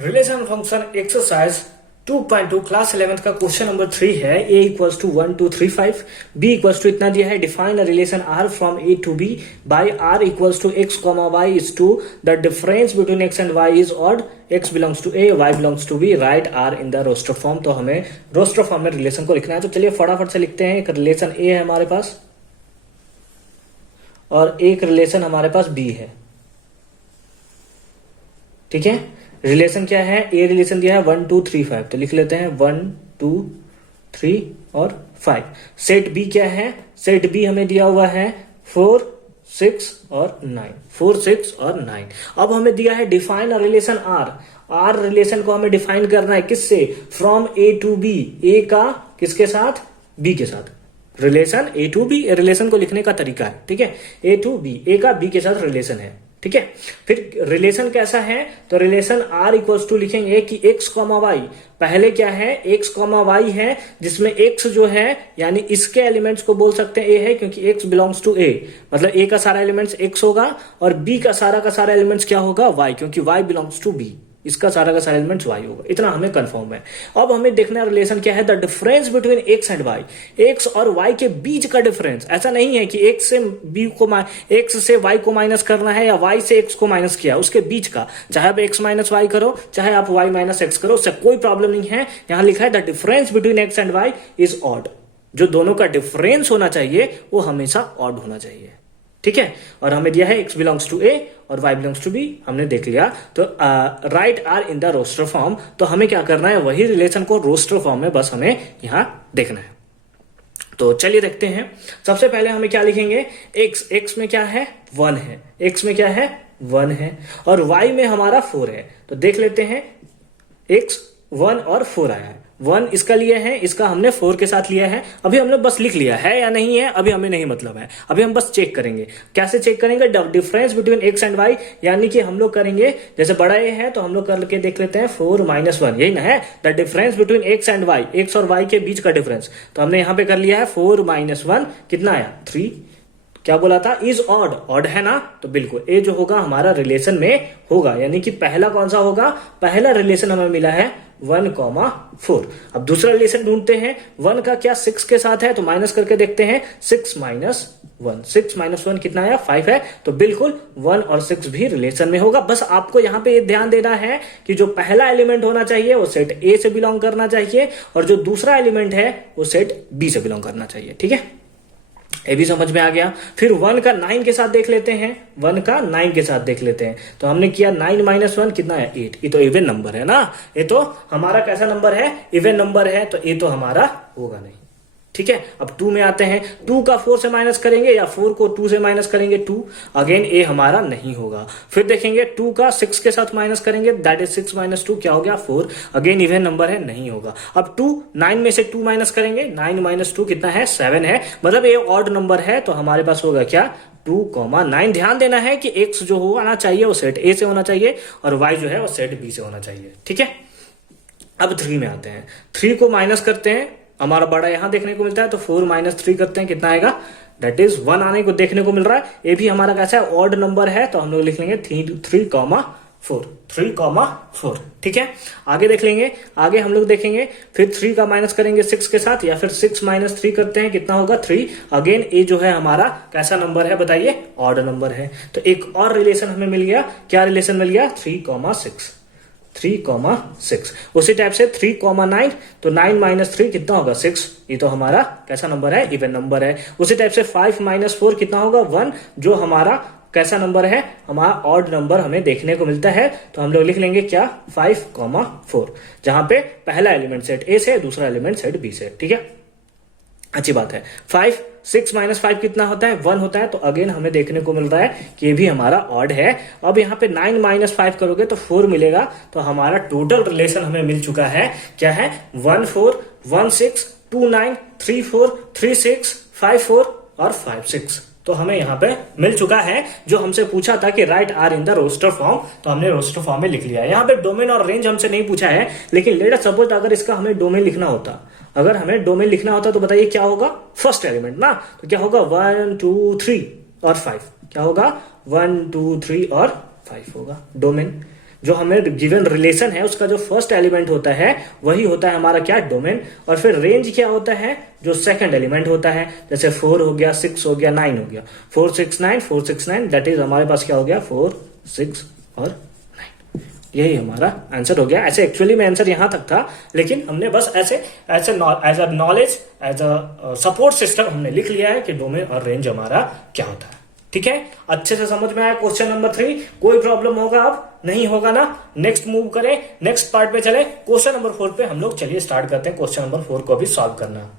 Relation function exercise 2.2 class 11 का question number 3 है। a equals to 1 2 3 5, b equals to इतना दिया है। Define a relation r from a to b by r equals to x comma y is to the difference between x and y is odd, x belongs to a, y belongs to b, right r in the roster form. तो हमें roster form में relation को लिखना है। तो चलिए फटाफट से लिखते हैं। एक रिलेशन a है हमारे पास और एक रिलेशन हमारे पास b है। ठीक है, रिलेशन क्या है? ए रिलेशन दिया है 1 2 3 5, तो लिख लेते हैं 1 2 3 और 5। सेट बी क्या है? सेट बी हमें दिया हुआ है 4 6 और 9, 4 6 और 9। अब हमें दिया है define a relation R. R relation को हमें डिफाइन करना है किससे? From A to B. A का किसके साथ? बी के साथ। Relation A to B, relation को लिखने का तरीका है। ठीक है, ए टू बी, ए का बी के साथ रिलेशन है। ठीक है, फिर रिलेशन कैसा है? तो रिलेशन आर इक्वल्स टू लिखेंगे कि एक्स कॉमा वाई। पहले क्या है? एक्स कॉमा वाई है, जिसमें एक्स जो है यानी इसके एलिमेंट्स को बोल सकते हैं ए है, क्योंकि एक्स बिलोंग्स टू ए, मतलब ए का सारा एलिमेंट्स एक्स होगा और बी का सारा एलिमेंट्स क्या होगा? वाई, क्योंकि वाई बिलोंग्स टू बी, इसका सारा का सारा एलिमेंट्स वाई होगा। इतना हमें कंफर्म है। अब हमें देखना है रिलेशन क्या है? The difference between x and y. X और वाई के बीच का डिफरेंस। ऐसा नहीं है कि एक्स से बी को एक्स से वाई को माइनस करना है या वाई से एक्स को माइनस किया, उसके बीच का। चाहे आप एक्स माइनस वाई करो, चाहे आप वाई माइनस एक्स करो, उससे कोई प्रॉब्लम नहीं है। यहां लिखा है the difference between x and y is odd. जो दोनों का डिफरेंस होना चाहिए वो हमेशा ऑड होना चाहिए। ठीक है, और हमें दिया है x बिलोंग्स टू a और y बिलोंग्स टू b, हमने देख लिया। तो right r in the roster form. तो हमें क्या करना है? वही रिलेशन को रोस्टर फॉर्म में बस हमें यहां देखना है। तो चलिए देखते हैं। सबसे पहले हमें क्या लिखेंगे? x में क्या है? 1 है। x में क्या है? 1 है। और y में हमारा 4 है। तो देख लेते हैं, x 1 और 4 आया है। 1 इसका लिए है, इसका हमने 4 के साथ लिया है। अभी हमने बस लिख लिया है या नहीं है, अभी हमें नहीं मतलब है। अभी हम बस चेक करेंगे। कैसे चेक करेंगे? Difference between x and y, यानी कि हम लोग करेंगे, जैसे बड़ा ए है तो हम लोग करके देख लेते हैं 4 - 1, यही ना है the difference between x and y, x और वाई के बीच का डिफरेंस। तो हमने यहां पे कर लिया है 4 - 1, कितना आया? 3। क्या बोला था? Is odd. ऑड है ना, तो बिल्कुल ए जो होगा हमारा रिलेशन में होगा, यानी कि पहला कौन सा होगा? पहला रिलेशन हमें मिला है 1,4। अब दूसरा रिलेशन ढूंढते हैं। 1 का क्या 6 के साथ है, तो माइनस करके देखते हैं। 6 - 1, 6 - 1 कितना आया? 5 है। तो बिल्कुल 1 और 6 भी रिलेशन में होगा। बस आपको यहां पे ध्यान देना है कि जो पहला एलिमेंट होना चाहिए वो सेट ए से बिलोंग करना चाहिए, और जो दूसरा एलिमेंट है वो सेट बी से बिलोंग करना चाहिए। ठीक है, ये भी समझ में आ गया। फिर 1 का 9 के साथ देख लेते हैं। 1 का 9 के साथ देख लेते हैं। तो हमने किया 9 - 1 कितना है? 8। ये तो इवन नंबर है ना, ये तो हमारा कैसा नंबर है? इवन नंबर है, तो ये तो हमारा होगा नहीं। ठीक है, अब 2 में आते हैं। 2 का 4 से माइनस करेंगे या 4 को 2 से माइनस करेंगे? 2। अगेन ए हमारा नहीं होगा। फिर देखेंगे 2 का 6 के साथ माइनस करेंगे, दैट इज 6 - 2, क्या हो गया? 4। अगेन इवन नंबर है, नहीं होगा। अब 2 9 में से 2 माइनस करेंगे, 9 - 2 कितना है? 7 है। मतलब ये ऑड नंबर है, तो हमारे पास होगा क्या? 2,9। ध्यान देना है कि एक्स जो होना चाहिए वो सेट ए से होना चाहिए और वाई जो है वो सेट बी से होना चाहिए। ठीक है, अब 3 में आते हैं। 3 को माइनस करते हैं, हमारा बड़ा यहां देखने को मिलता है, तो 4 - 3 करते हैं, कितना आएगा? दैट इज 1 आने को देखने को मिल रहा है। ये भी हमारा कैसा है? ऑड नंबर है, तो हम लोग लिख लेंगे 3,4, 3,4। ठीक है, आगे देख लेंगे। आगे हम लोग देखेंगे, फिर 3 का माइनस करेंगे 6 के साथ, या फिर 6 - 3 करते हैं, कितना होगा? 3। अगेन ए जो है हमारा कैसा नंबर है बताइए? ऑड नंबर है। तो एक और रिलेशन हमें मिल गया। क्या रिलेशन मिल गया? 3,6, 3,6। उसी टाइप से 3,9, तो 9 - 3 कितना होगा? 6। ये तो हमारा कैसा नंबर है? इवन नंबर है। उसी टाइप से 5 - 4 कितना होगा? 1, जो हमारा कैसा नंबर है? हमारा ऑड नंबर हमें देखने को मिलता है। तो हम लोग लिख लेंगे क्या? 5,4, जहां पे पहला एलिमेंट सेट ए से, दूसरा एलिमेंट सेट बी से। ठीक है, अच्छी बात है। 6 - 5 कितना होता है? 1 होता है। तो अगेन हमें देखने को मिल रहा है कि ये भी हमारा ऑड है। अब यहाँ पे 9 - 5 करोगे तो 4 मिलेगा। तो हमारा टोटल रिलेशन हमें मिल चुका है। क्या है? 1 4 1 6 2 9 3 4 3 6 5 4 और 5 6। तो हमें यहाँ पे मिल चुका है जो हमसे पूछा था कि right r in the roster form, तो हमने रोस्टर फॉर्म में लिख लिया है। यहाँ पे डोमेन और रेंज हमसे नहीं पूछा है, लेकिन लेट अस सपोज अगर इसका हमें डोमेन लिखना होता, अगर हमें डोमेन लिखना होता तो बताइए क्या होगा? फर्स्ट एलिमेंट ना, तो क्या होगा? 1 2 3 और 5। क्या होगा? 1 2 3 और 5 होगा डोमेन। जो हमें गिवन रिलेशन है उसका जो फर्स्ट एलिमेंट होता है वही होता है हमारा क्या, डोमेन। और फिर रेंज क्या होता है, जो सेकंड एलिमेंट होता है। जैसे 4 हो गया, 6 हो गया, 9 हो गया, 4 6 9 4 6 9, दैट इज हमारे पास क्या हो गया, 4 6 और 9। यही हमारा आंसर हो गया। ऐसे एक्चुअली में आंसर यहां तक था, लेकिन हमने बस ऐसे as a knowledge, as a support system हमने लिख लिया है कि डोमेन और रेंज हमारा क्या होता है। ठीक है, अच्छे से समझ में आया क्वेश्चन नंबर 3? कोई प्रॉब्लम होगा अब? नहीं होगा ना? नेक्स्ट मूव करें, नेक्स्ट पार्ट पे चले। क्वेश्चन नंबर 4 पे हम लोग चलिए स्टार्ट करते हैं क्वेश्चन नंबर 4 को भी सॉल्व करना।